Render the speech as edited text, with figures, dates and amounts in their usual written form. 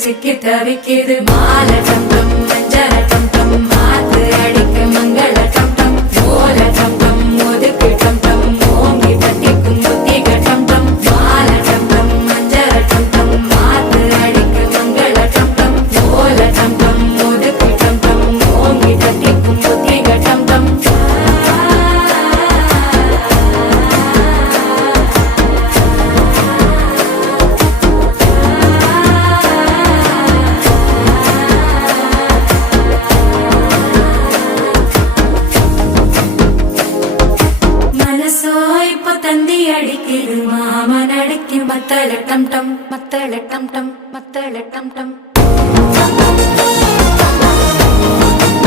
சிக்கி தவிக்குது மாலை டம் டம் மஞ்சள டம் டம் மாத்து அடிக்க மங்கள டம் டம் ஓல டம் டம் ஒதுக்கு டம் டம் ஓங்கி தட்டிக்கும் புத்திக டம் டம் மாலை டம் டம் மஞ்சள டம் டம் மாத்து அடிக்க மங்கள டம் டம் ஓல டம் டம் ஒதுக்கு டம் டம் ஓங்கி தட்டிக்கும் புத்திக டம் டம் தந்தி அடிக்குது மாமன் அடிக்கு மத்தள டம் டம் மத்தள டம் டம் மத்தள டம் டம்